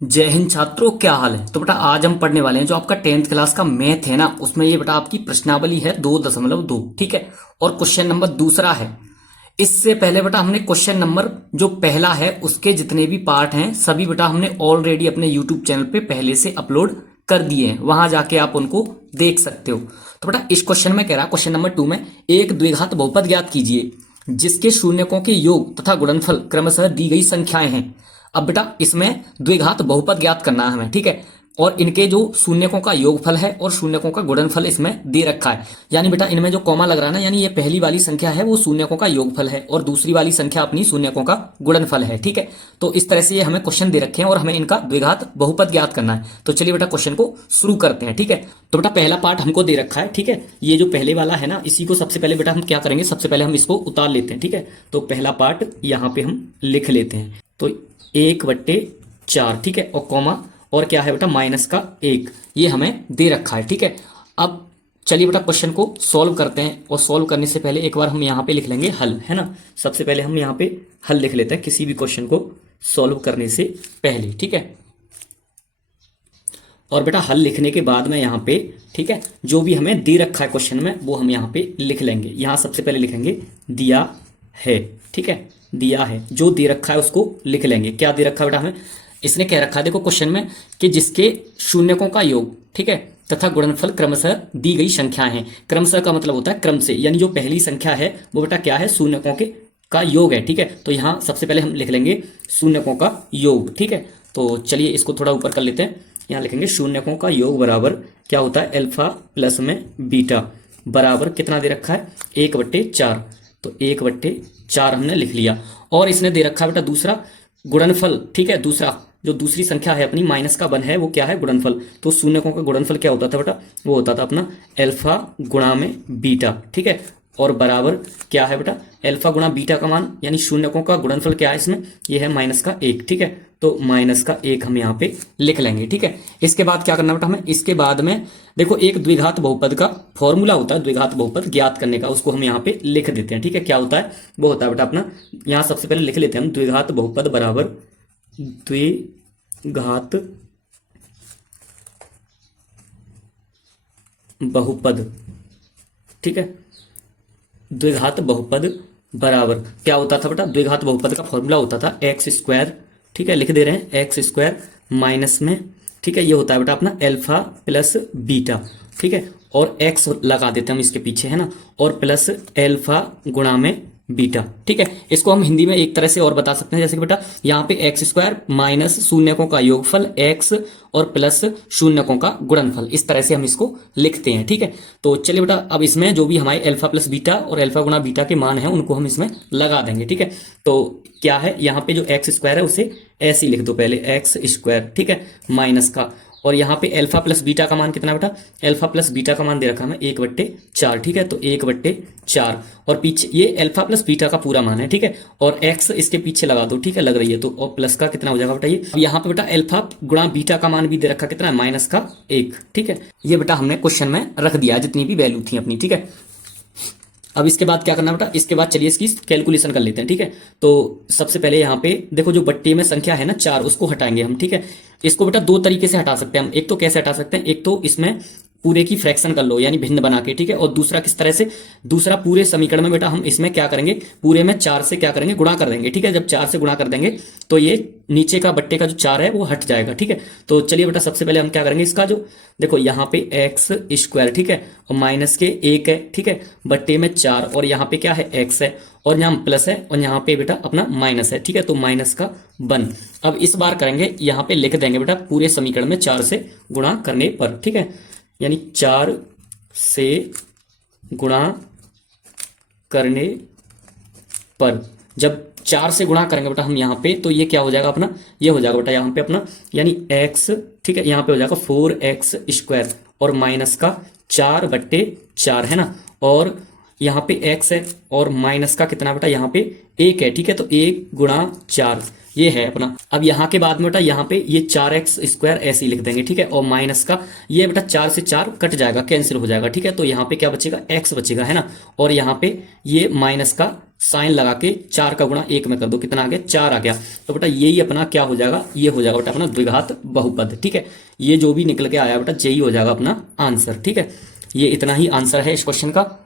जय हिंद छात्रों, क्या हाल है। तो बेटा आज हम पढ़ने वाले हैं जो आपका 10th क्लास का मैथ है ना, उसमें ये बेटा आपकी प्रश्नावली है 2.2, ठीक है। और क्वेश्चन नंबर दूसरा है। इससे पहले बेटा हमने क्वेश्चन नंबर जो पहला है उसके जितने भी पार्ट हैं सभी बेटा हमने ऑलरेडी अपने यूट्यूब चैनल पे पहले से अपलोड कर दिए हैं, वहां जाके आप उनको देख सकते हो। तो बेटा इस क्वेश्चन में कह रहा है, क्वेश्चन नंबर 2 में एक द्विघात बहुपद ज्ञात कीजिए जिसके शून्यकों के योग तथा गुणनफल क्रमशः दी गई संख्याएं हैं। अब बेटा इसमें द्विघात बहुपद ज्ञात करना है हमें, ठीक है। और इनके जो शून्यकों का योगफल है और शून्यकों का गुणनफल इसमें दे रखा है। यानी बेटा इनमें जो कॉमा लग रहा है ना, यानी ये पहली वाली संख्या है वो शून्यकों का योगफल है और दूसरी वाली संख्या अपनी शून्यकों का गुणनफल है, ठीक है। तो इस तरह से ये हमें क्वेश्चन दे रखे हैं और हमें इनका द्विघात बहुपद ज्ञात करना है। तो चलिए बेटा क्वेश्चन को शुरू करते हैं, ठीक है। तो बेटा पहला पार्ट हमको दे रखा है, ठीक है। ये जो पहले वाला है ना, इसी को सबसे पहले बेटा हम क्या करेंगे, सबसे पहले हम इसको उतार लेते हैं, ठीक है। तो पहला पार्ट यहाँ पे हम लिख लेते हैं। तो 1/4, ठीक है। और कॉमा और क्या है बेटा माइनस का 1, ये हमें दे रखा है, ठीक है। अब चलिए बेटा क्वेश्चन को सॉल्व करते हैं। और सॉल्व करने से पहले एक बार हम यहाँ पे लिख लेंगे हल, है ना। सबसे पहले हम यहाँ पे हल लिख लेते हैं किसी भी क्वेश्चन को सॉल्व करने से पहले, ठीक है। और बेटा हल लिखने के बाद में यहाँ पे, ठीक है, जो भी हमें दे रखा है क्वेश्चन में वो हम यहाँ पे लिख लेंगे। यहाँ सबसे पहले लिखेंगे दिया है, ठीक है। दिया है, जो दे रखा है उसको लिख लेंगे। क्या दे रखा है बेटा हमें, इसने कह रखा है देखो क्वेश्चन में कि जिसके शून्यकों का योग, ठीक है, तथा गुणनफल क्रमशः दी गई संख्याएं हैं। क्रमशः का मतलब होता है क्रम से, यानी जो पहली संख्या है वो बेटा क्या है, शून्यकों के का योग है, ठीक है। तो यहाँ सबसे पहले हम लिख लेंगे शून्यकों का योग, ठीक है। तो चलिए इसको थोड़ा ऊपर कर लेते हैं। यहाँ लिखेंगे शून्यकों का योग बराबर क्या होता है, अल्फा प्लस में बीटा बराबर कितना दे रखा है, 1/4। तो 1/4 हमने लिख लिया। और इसने दे रखा है बेटा दूसरा गुणनफल, ठीक है। दूसरा जो दूसरी संख्या है अपनी माइनस का 1 है वो क्या है, गुणनफल। तो शून्यकों का गुणनफल क्या होता था बेटा, वो होता था अपना अल्फा गुणा में बीटा, ठीक है। और बराबर क्या है बेटा, अल्फा गुणा बीटा का मान, यानी शून्यकों का गुणनफल क्या है इसमें, ये है -1, ठीक है। तो -1 हम यहाँ पे लिख लेंगे, ठीक है। इसके बाद क्या करना बेटा हमें, इसके बाद में देखो एक द्विघात बहुपद का फॉर्मूला होता है द्विघात बहुपद ज्ञात करने का, उसको हम यहाँ पे लिख देते हैं, ठीक है। क्या होता है, वो होता है बेटा अपना, यहाँ सबसे पहले लिख लेते हैं हम द्विघात बहुपद बराबर द्विघात बहुपद, ठीक है। द्विघात बहुपद बराबर क्या होता था बेटा, द्विघात बहुपद का फॉर्मूला होता था x², ठीक है। लिख दे रहे हैं x² माइनस में, ठीक है, ये होता है बेटा अपना अल्फा प्लस बीटा, ठीक है। और x लगा देते हैं हम इसके पीछे, है ना, और प्लस अल्फा गुणा में बीटा, ठीक है। इसको हम हिंदी में एक तरह से और बता सकते हैं, जैसे कि बेटा यहाँ पे x² माइनस शून्यकों का योगफल x और प्लस शून्यकों का गुणनफल, इस तरह से हम इसको लिखते हैं, ठीक है। तो चलिए बेटा अब इसमें जो भी हमारे अल्फा प्लस बीटा और अल्फा गुणा बीटा के मान है उनको हम इसमें लगा देंगे, ठीक है। तो क्या है, यहाँ पे जो x² है उसे ऐसे ही लिख दो पहले, x², ठीक है, माइनस का, और यहाँ पे अल्फा प्लस बीटा का मान कितना बेटा, अल्फा प्लस बीटा का मान दे रखा हमें 1/4, ठीक है। तो 1/4 और पीछे ये अल्फा प्लस बीटा का पूरा मान है, ठीक है। और x इसके पीछे लगा दो, ठीक है, लग रही है तो, और प्लस का कितना हो जाएगा बेटा ये, यहाँ पे बेटा अल्फा गुणा बीटा का मान भी दे रखा कितना है, -1, ठीक है। ये बेटा हमने क्वेश्चन में रख दिया जितनी भी वैल्यू थी अपनी, ठीक है। अब इसके बाद क्या करना बेटा, इसके बाद चलिए इसकी कैलकुलेशन कर लेते हैं, ठीक है। तो सबसे पहले यहाँ पे देखो जो बट्टे में संख्या है ना 4, उसको हटाएंगे हम, ठीक है। इसको बेटा 2 तरीके से हटा सकते हैं हम। एक तो कैसे हटा सकते हैं, एक तो इसमें पूरे की फ्रैक्शन कर लो, यानी भिन्न बना के, ठीक है। और दूसरा किस तरह से, दूसरा पूरे समीकरण में बेटा हम इसमें क्या करेंगे, पूरे में 4 से क्या करेंगे, गुणा कर देंगे, ठीक है। जब 4 से गुणा कर देंगे तो ये नीचे का बट्टे का जो 4 है वो हट जाएगा, ठीक है। तो चलिए बेटा सबसे पहले हम क्या करेंगे, इसका जो देखो यहाँ पे x², ठीक है, और माइनस के 1 है, ठीक है, बट्टे में 4, और यहाँ पे क्या है x है, और यहाँ प्लस है, और यहाँ पे बेटा अपना माइनस है, ठीक है। तो -1। अब इस बार करेंगे, यहाँ पे लिख देंगे बेटा पूरे समीकरण में 4 से गुणा करने पर, ठीक है, यानी 4 से गुणा करने पर, जब 4 से गुणा करेंगे बेटा हम यहाँ पे, तो ये क्या हो जाएगा अपना, ये हो जाएगा बेटा यहाँ पे अपना, यानी x, ठीक है, यहाँ पे हो जाएगा 4x² और माइनस का 4/4, है ना, और यहाँ पे x है और माइनस का कितना बेटा, यहाँ पे 1 है, ठीक है। तो 1 × 4 ये है अपना। अब यहाँ के बाद में बेटा यहाँ पे ये 4x² ऐसे ही लिख देंगे, ठीक है। और माइनस का ये बेटा 4 से 4 कट जाएगा, कैंसिल हो जाएगा, ठीक है। तो यहाँ पे क्या बचेगा, x बचेगा, है ना। और यहाँ पे ये माइनस का साइन लगा के 4 का गुणा 1 में कर दो, कितना आ गया 4 आ गया। तो बेटा यही अपना क्या हो जाएगा, ये हो जाएगा बेटा अपना द्विघात बहुपद। ठीक है, ये जो भी निकल के आया बेटा यही हो जाएगा अपना आंसर। ठीक है, ये इतना ही आंसर है इस क्वेश्चन का।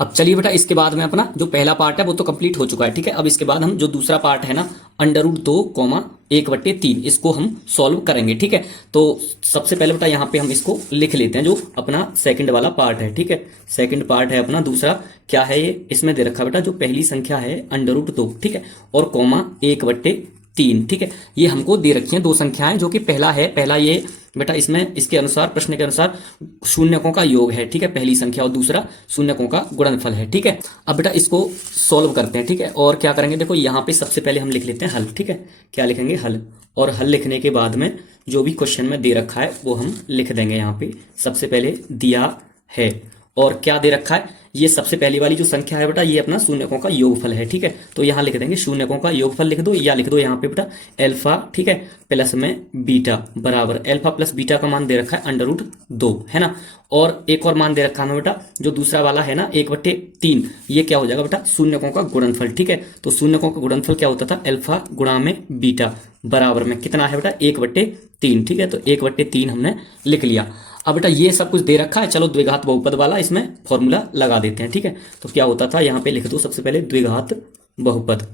अब चलिए बेटा इसके बाद में अपना जो पहला पार्ट है वो तो कंप्लीट हो चुका है। ठीक है, अब इसके बाद हम जो दूसरा पार्ट है ना √2,1/3 इसको हम सॉल्व करेंगे। ठीक है, तो सबसे पहले बेटा यहाँ पे हम इसको लिख लेते हैं जो अपना सेकंड वाला पार्ट है। ठीक है, सेकंड पार्ट है अपना दूसरा, क्या है ये, इसमें दे रखा बेटा जो पहली संख्या है √2, ठीक है, और कॉमा 1/3। ठीक है, ये हमको दे रखी है दो संख्याएं, जो कि पहला ये बेटा इसमें इसके अनुसार, प्रश्न के अनुसार शून्यकों का योग है। ठीक है, पहली संख्या, और दूसरा शून्यकों का गुणनफल है। ठीक है, अब बेटा इसको सॉल्व करते हैं। ठीक है, और क्या करेंगे, देखो यहाँ पे सबसे पहले हम लिख लेते हैं हल। ठीक है, क्या लिखेंगे, हल। और हल लिखने के बाद में जो भी क्वेश्चन में दे रखा है वो हम लिख देंगे। यहाँ पे सबसे पहले दिया है, और क्या दे रखा है, ये सबसे पहली वाली जो संख्या है बेटा ये अपना शून्यकों का योगफल है। ठीक है, तो यहाँ लिख देंगे शून्यकों का योगफल लिख दो, या लिख दो यहाँ पे बेटा अल्फा, ठीक है, प्लस में बीटा बराबर अल्फा प्लस बीटा का मान दे रखा है √2, है ना। और एक और मान दे रखा है बेटा जो दूसरा वाला है ना 1/3, ये क्या हो जाएगा बेटा शून्यकों का गुणनफल। ठीक है, तो शून्यकों का गुणनफल क्या होता था, अल्फा गुणा में बीटा बराबर में कितना है बेटा 1/3। ठीक है, तो 1/3 हमने लिख लिया। अब बेटा ये सब कुछ दे रखा है, चलो द्विघात बहुपद वाला इसमें फॉर्मूला लगा देते हैं। ठीक है, तो क्या होता था, यहाँ पे लिख दो सबसे पहले द्विघात बहुपद।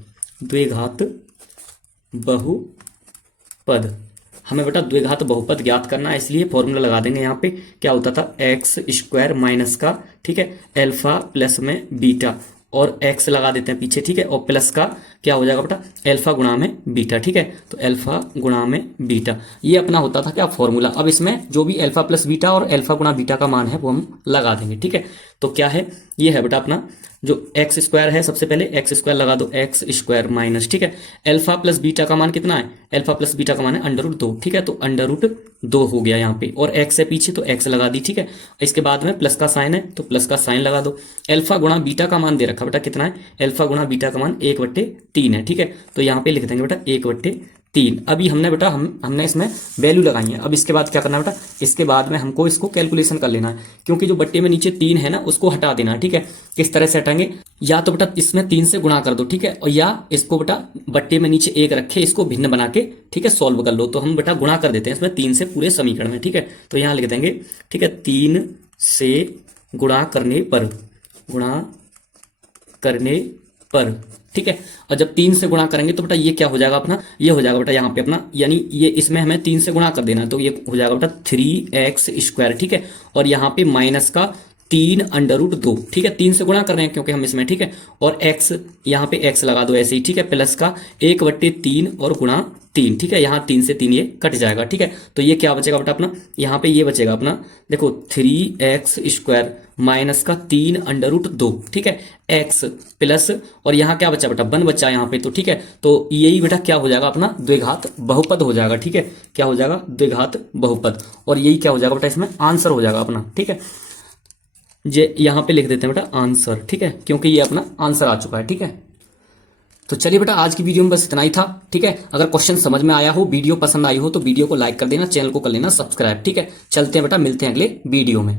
द्विघात बहुपद, हमें बेटा द्विघात बहुपद ज्ञात करना है, इसलिए फॉर्मूला लगा देंगे। यहाँ पे क्या होता था, x² माइनस का, ठीक है, अल्फा प्लस में बीटा, और x लगा देते हैं पीछे। ठीक है, और प्लस का क्या हो जाएगा बेटा अल्फा गुणा में बीटा। ठीक है, तो अल्फा गुणा में बीटा, ये अपना होता था क्या फॉर्मूला। अब इसमें जो भी अल्फा प्लस बीटा और अल्फा गुणा बीटा का मान है वो हम लगा देंगे। ठीक है, तो क्या है, ये है बेटा अपना जो x² है, सबसे पहले x² लगा दो, x² माइनस, ठीक है, अल्फा प्लस बीटा का मान कितना है, अल्फा प्लस बीटा का मान है √2। ठीक है, तो √2 हो गया यहाँ पे, और x है पीछे तो x लगा दी। ठीक है, इसके बाद में प्लस का साइन है तो प्लस का साइन लगा दो। अल्फा गुणा बीटा का मान दे रखा बेटा कितना है, अल्फा गुणा बीटा का मान 1/3 है। ठीक है, तो यहाँ पे लिख देंगे बेटा 1/3। अभी हमने बेटा हमने इसमें वैल्यू लगाई है। अब इसके बाद क्या करना है बेटा, इसके बाद में हमको इसको कैलकुलेशन कर लेना है, क्योंकि जो बट्टे में नीचे 3 है ना उसको हटा देना है। ठीक है, किस तरह से हटाएंगे, या तो बेटा इसमें 3 से गुणा कर दो, ठीक है, और या इसको बेटा बट्टे में नीचे 1 रखे, इसको भिन्न बना के, ठीक है, सॉल्व कर लो। तो हम बेटा गुणा कर देते हैं इसमें 3 से पूरे समीकरण में। ठीक है, तो यहाँ लिख देंगे, ठीक है, 3 से गुणा करने पर, ठीक है, और जब 3 से गुणा करेंगे तो बेटा ये क्या हो जाएगा अपना, ये हो जाएगा बेटा यहाँ पे अपना, यानी ये इसमें हमें 3 से गुणा कर देना है, तो ये हो जाएगा बेटा 3x²। ठीक है, और यहाँ पे माइनस का 3√2, ठीक है, 3 से गुणा कर रहे हैं क्योंकि हम इसमें, ठीक है, और x यहाँ पे x लगा दो ऐसे ही। ठीक है, प्लस का 1/3 और गुणा 3। ठीक है, यहाँ 3 से 3 ये कट जाएगा। ठीक है, तो ये क्या बचेगा बेटा अपना, यहाँ पे ये बचेगा अपना, देखो 3x² माइनस का 3√2, ठीक है, x प्लस, और यहाँ क्या बचा बेटा 1 बचा यहाँ पे, तो ठीक है, तो यही बेटा क्या हो जाएगा अपना द्विघात बहुपद हो जाएगा। ठीक है, क्या हो जाएगा द्विघात बहुपद, और यही क्या हो जाएगा बेटा इसमें आंसर हो जाएगा अपना। ठीक है, ये यहाँ पे लिख देते हैं बेटा आंसर। ठीक है, क्योंकि ये अपना आंसर आ चुका है। ठीक है, तो चलिए बेटा आज की वीडियो में बस इतना ही था। ठीक है, अगर क्वेश्चन समझ में आया हो, वीडियो पसंद आई हो, तो वीडियो को लाइक कर देना, चैनल को कर लेना सब्सक्राइब। ठीक है, चलते हैं बेटा, मिलते हैं अगले वीडियो में।